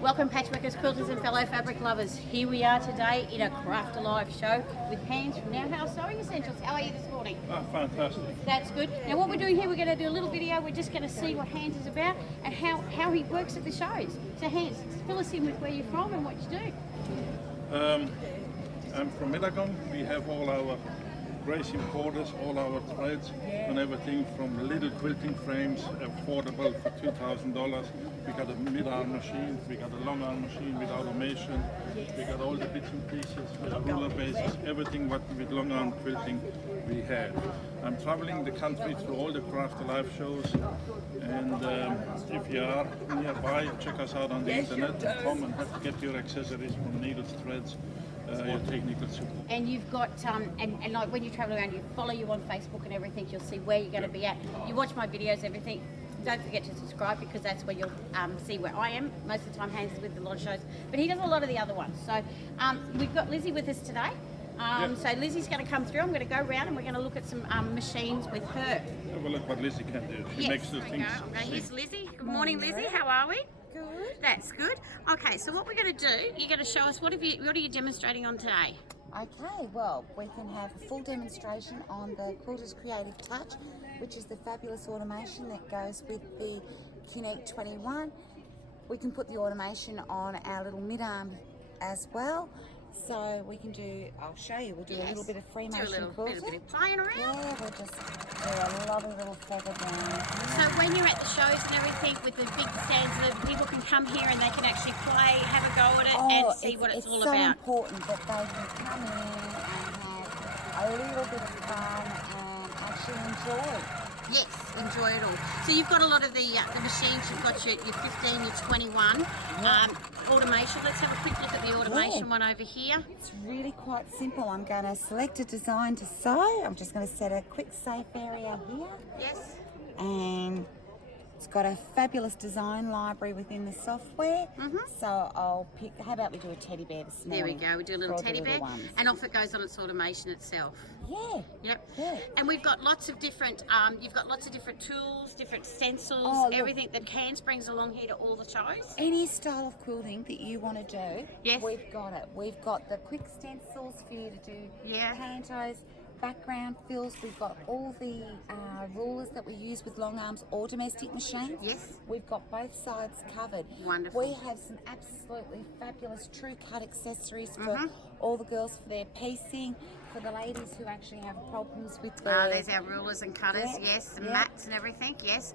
Welcome patchworkers, quilters and fellow fabric lovers. Here we are today in a Craft Alive show with Hans from Now House Sewing Essentials. How are you this morning? Oh, fantastic. That's good. Now what we're doing here, we're going to do a little video. We're just going to see what Hans is about and how he works at the shows. So Hans, fill us in with where you're from and what you do. I'm from Middleton. We have all our grace importers, all our threads and everything from little quilting frames, affordable for $2,000. We got a mid-arm machine, we got a long arm machine with automation, we got all the bits and pieces with ruler bases, everything what with long arm quilting we have. I'm traveling the country through all the Craft Alive shows, and if you are nearby, check us out on the internet, come and get your accessories from needles, threads, your technical support. And you've got, and like when you travel around, you follow you on Facebook and everything, you'll see where you're going to be at. You watch my videos, everything. Don't forget to subscribe because that's where you'll see where I am. Most of the time, Hans is with a lot of shows, but he does a lot of the other ones. So we've got Lizzie with us today. So Lizzie's going to come through. I'm going to go around and we're going to look at some machines with her. Have a look what Lizzie can do. She makes the things. Okay, here's Lizzie. Good morning, Lizzie. How are we? Good. That's good. Okay, so what we're going to do, you're going to show us what are you demonstrating on today? Okay, well, we can have a full demonstration on the Quilter's Creative Touch, which is the fabulous automation that goes with the Connect 21. We can put the automation on our little mid-arm as well. So we can do, I'll show you, we'll do a little bit of free motion quilting. Do a bit of playing around. Yeah, we'll just do a lovely little feather down. So when you're at the shows and everything with the big stands, people can come here and they can actually play, have a go at it and see what it's all about. It's so important that they can come in and have a little bit of fun and actually enjoy. Yes, enjoy it all. So you've got a lot of the machines. You've got your 15, your 21. Automation. Let's have a quick look at the automation one over here. It's really quite simple. I'm going to select a design to sew. I'm just going to set a quick safe area here. Yes. And it's got a fabulous design library within the software. So I'll pick, how about we do a teddy bear this morning? There we go, we do a little teddy bear and off it goes on its automation itself. Yeah. Yep. Yeah. And we've got lots of different, you've got lots of different tools, different stencils, everything that Hans brings along here to all the shows. Any style of quilting that you want to do, yes, we've got it. We've got the quick stencils for you to do pantos, background fills. We've got all the rulers that we use with long arms or domestic machines. Yes. We've got both sides covered. Wonderful. We have some absolutely fabulous true cut accessories for all the girls for their piecing, for the ladies who actually have problems with their... there's our rulers and cutters, yes, and mats and everything, yes.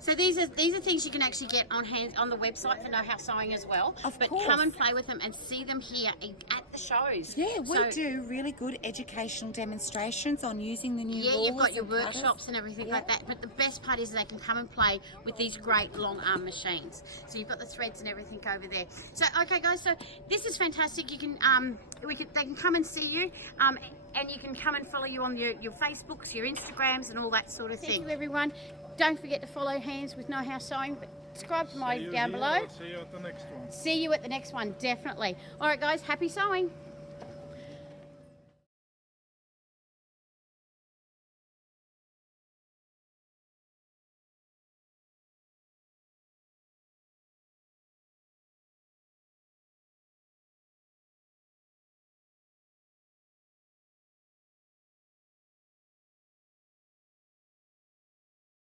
So these are things you can actually get on the website for Know How Sewing as well. Of course. Come and play with them and see them here at the shows. Yeah, we do really good educational demonstrations on using the new rulers. You've got your and workshops cutters and everything like that, but the best part is they can come and play with these great long arm machines. So you've got the threads and everything over there. So okay guys, so this is fantastic. You can they can come and see you, and you can come and follow you on your Facebooks, your Instagrams and all that sort of thing. Thank you everyone. Don't forget to follow Hans with Know How Sewing, but subscribe to my down below. See you at the next one. See you at the next one, definitely. All right guys, happy sewing.